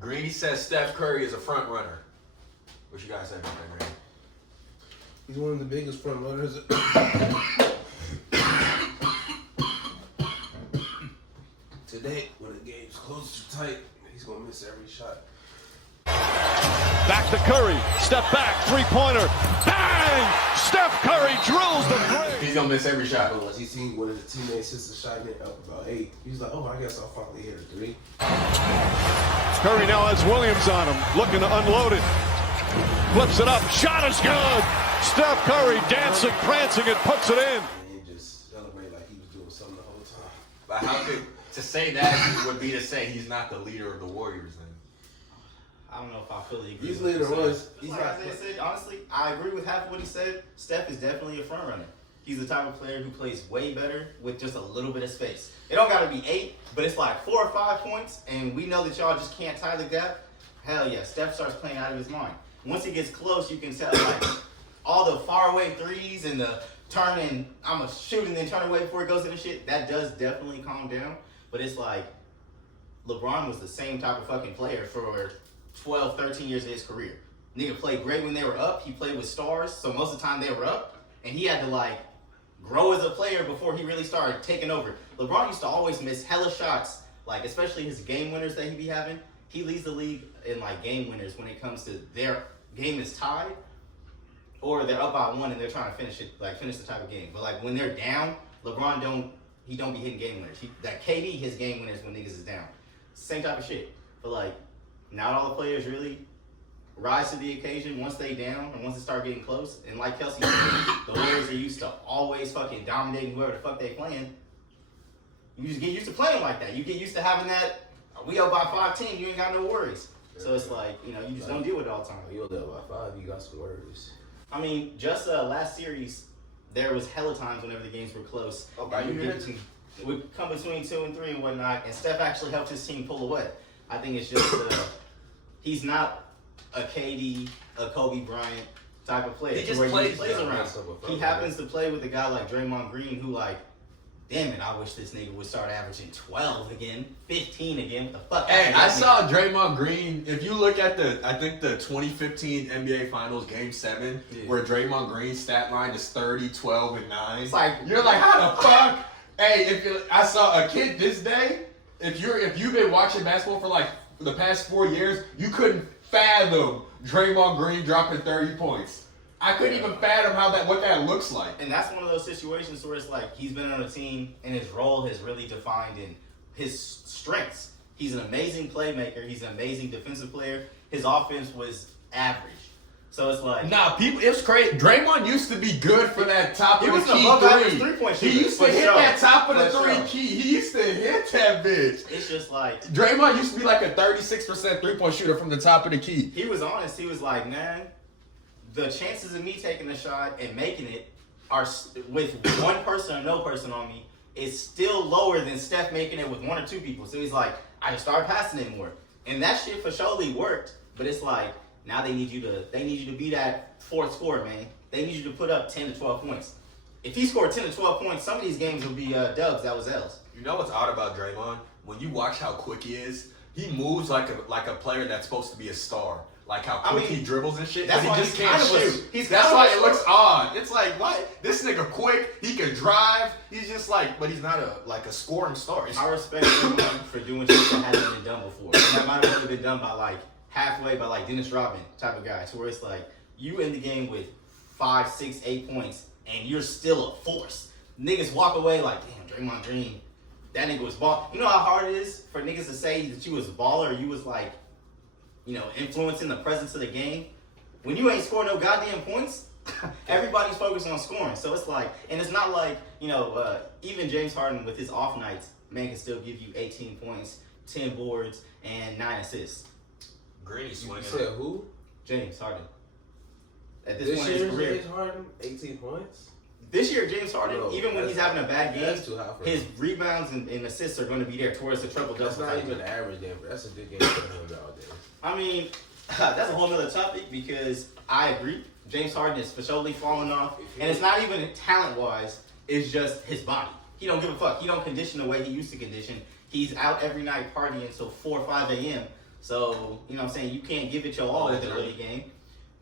Greeny says Steph Curry is a front runner. What you guys say about that, Greeny? He's one of the biggest front runners. Today, when the game's close to tight, he's gonna miss every shot. Back to Curry. Step back. Three-pointer. Bang! Steph Curry drills the three. He's gonna miss every shot. Unless he seen one of the teammates hit the shot and up about 8. He's like, oh, I guess I'll finally hit a 3. Curry now has Williams on him, looking to unload it. Flips it up. Shot is good. Steph Curry dancing, prancing, and puts it in. And he just celebrated like he was doing something the whole time. But how could to say that would be to say he's not the leader of the Warriors then? I don't know if I fully agree. He's leader was. He's like Isaiah said, honestly, I agree with half of what he said. Steph is definitely a front runner. He's the type of player who plays way better with just a little bit of space. It don't got to be 8, but it's like 4 or 5 points, and we know that y'all just can't tie the gap. Hell yeah, Steph starts playing out of his mind. Once he gets close, you can tell like all the faraway threes and the turn and I'm a shoot and then turn away before it goes in and shit. That does definitely calm down, but it's like LeBron was the same type of fucking player for 12, 13 years of his career. Nigga played great when they were up. He played with stars, so most of the time they were up, and he had to like grow as a player before he really started taking over. LeBron used to always miss hella shots, like especially his game winners that he be having. He leads the league in like game winners when it comes to their game is tied or they're up by 1 and they're trying to finish it, like finish the type of game. But like when they're down, LeBron don't be hitting game winners. That KD his game winners when niggas is down. Same type of shit. But like not all the players really rise to the occasion once they down and once they start getting close. And like Kelsey said, the Warriors are used to always fucking dominating whoever the fuck they playing. You just get used to playing like that. You get used to having that, we up by 5 team, you ain't got no worries. So it's like, you know, you just don't deal with it all the time. You only up by 5, you got some worries. I mean, just last series, there was hella times whenever the games were close. We come between 2 and 3 and whatnot, and Steph actually helped his team pull away. I think it's just he's not a KD, a Kobe Bryant type of player. He just plays around. around. He happens to play with a guy like Draymond Green, who like, damn it, I wish this nigga would start averaging 12 again, 15 again. What the fuck? Hey, I saw Draymond Green. If you look at I think the 2015 NBA Finals Game 7, where Draymond Green's stat line is 30, 12, and 9. It's like, you're like, how the fuck? Hey, I saw a kid this day. If you've been watching basketball for like the past 4 years, you couldn't fathom Draymond Green dropping 30 points. I couldn't even fathom what that looks like. And that's one of those situations where it's like he's been on a team and his role has really defined in his strengths. He's an amazing playmaker. He's an amazing defensive player. His offense was average. So it's like... it was crazy. Draymond used to be good for that top of the key three-point shooter. He used to hit that top of the 3 key. He used to hit that bitch. It's just like... Draymond used to be like a 36% three-point shooter from the top of the key. He was honest. He was like, man, the chances of me taking a shot and making it are with one person or no person on me is still lower than Steph making it with 1 or 2 people. So he's like, I just started passing it more. And that shit for surely worked, but it's like, now they need you to be that fourth scorer, man. They need you to put up 10 to 12 points. If he scored 10 to 12 points, some of these games would be dubs. That was L's. You know what's odd about Draymond? When you watch how quick he is, he moves like a player that's supposed to be a star. Like how quick he dribbles and shit, but he just can't shoot. That's why it looks odd. It's like, what? This nigga quick, he can drive. He's just like, but he's not a scoring star. I respect him for doing shit that hasn't been done before. And that might have only been done by halfway by Dennis Rodman type of guy. To where it's like, you in the game with 5, 6, 8 points, and you're still a force. Niggas walk away like, damn, Draymond Green, that nigga was ball. You know how hard it is for niggas to say that you was a baller or you was like, you know, influencing the presence of the game? When you ain't scoring no goddamn points, everybody's focused on scoring. So it's like, and it's not like, you know, even James Harden with his off nights, man can still give you 18 points, 10 boards, and 9 assists. Greeny swinging. You said who? James Harden. At This point in his year, career. James Harden, 18 points? This year, James Harden, even when he's having a bad game, that's too high for his him. rebounds and assists are going to be there towards the triple-double. That's not even an average game. That's a good game for him nowadays. I mean, that's a whole nother topic because I agree. James Harden is for surely falling off. And it's not even talent-wise. It's just his body. He don't give a fuck. He don't condition the way he used to condition. He's out every night partying until 4 or 5 a.m. So, you know what I'm saying? You can't give it your all with the early game.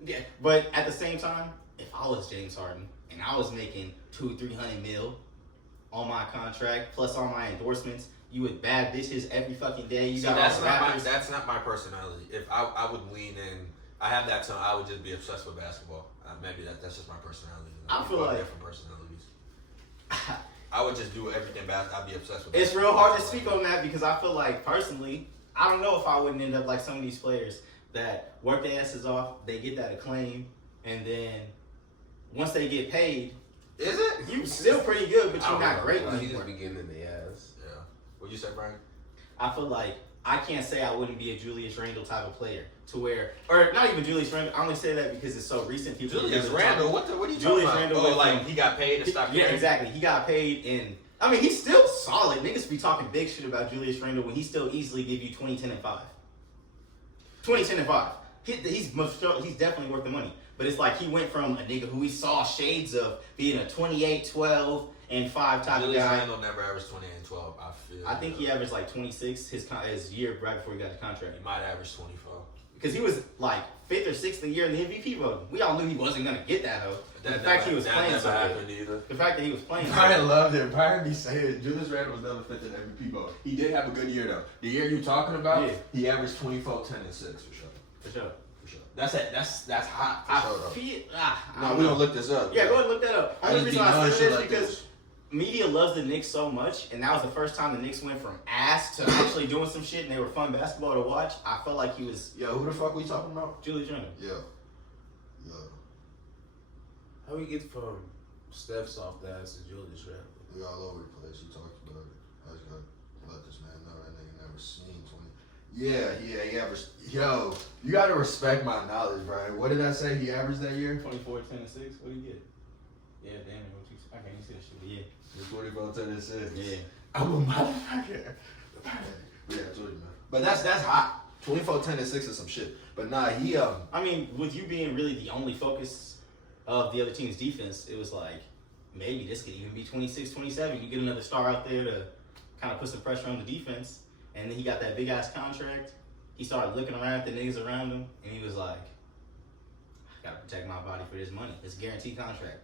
Yeah. But at the same time, if I was James Harden and I was making $200-300 mil on my contract, plus all my endorsements, you would bad bitches every fucking day. You got that's not my personality. If I would lean in, I have that tone. I would just be obsessed with basketball. Maybe that's just my personality. I feel like different personalities. I would just do everything I'd be obsessed with. It's real hard to speak on that because I feel like personally, I don't know if I wouldn't end up like some of these players that work their asses off, they get that acclaim, and then once they get paid, is it? You still pretty good, but you're not great anymore. He just be getting in the ass. Yeah. What'd you say, Brian? I feel like I can't say I wouldn't be a Julius Randle type of player to where, or not even Julius Randle. I only say that because it's so recent. People Julius Randle, what are you Julius talking Randle about? Oh, like he got paid and stopped. Yeah, exactly. He got paid, and I mean he's still solid. Niggas be talking big shit about Julius Randle when he still easily give you 20, 10, and 5. 20, 10, and 5. He's definitely worth the money. But it's like he went from a nigga who we saw shades of being a 28, 12, and 5 type Julius of guy. Randle never averaged 28 and 12. I think he averaged like 26 his year right before he got his contract. He might average 24. Because he was like 5th or 6th a year in the MVP voting. We all knew he wasn't gonna get that though. The fact he was playing so good. The fact that he was playing. Brian loved it. Brian be saying Julius Randle was never 5th in MVP vote. He did have a good year though. The year you talking about, he averaged 24, 10, and 6 for sure. For sure. That's hot for sure though. No, we gonna look this up. Yeah, go ahead and look that up. Only reason I say this because media loves the Knicks so much, and that was the first time the Knicks went from ass to actually doing some shit, and they were fun basketball to watch. I felt like he was. Yo, who the fuck we talking about? Julius Randle. Yeah. How we get from Steph soft ass to Julius Randle? We all over the place. You talked about it. I just gotta let this man know that nigga never seen 20. Yeah, he averaged. Yo, you gotta respect my knowledge, Brian. What did I say he averaged that year? 24, 10, and 6. What did he get? Yeah, damn it. I can't even see that shit. Yeah. 24, 10, and 6. Yeah. I'm a motherfucker. Yeah, 20, man. But that's hot. 24, 10, and 6 is some shit. But nah, he I mean, with you being really the only focus of the other team's defense, it was like maybe this could even be 26, 27. You get another star out there to kind of put some pressure on the defense, and then he got that big ass contract. He started looking around at the niggas around him, and he was like, I gotta protect my body for this money. It's a guaranteed contract.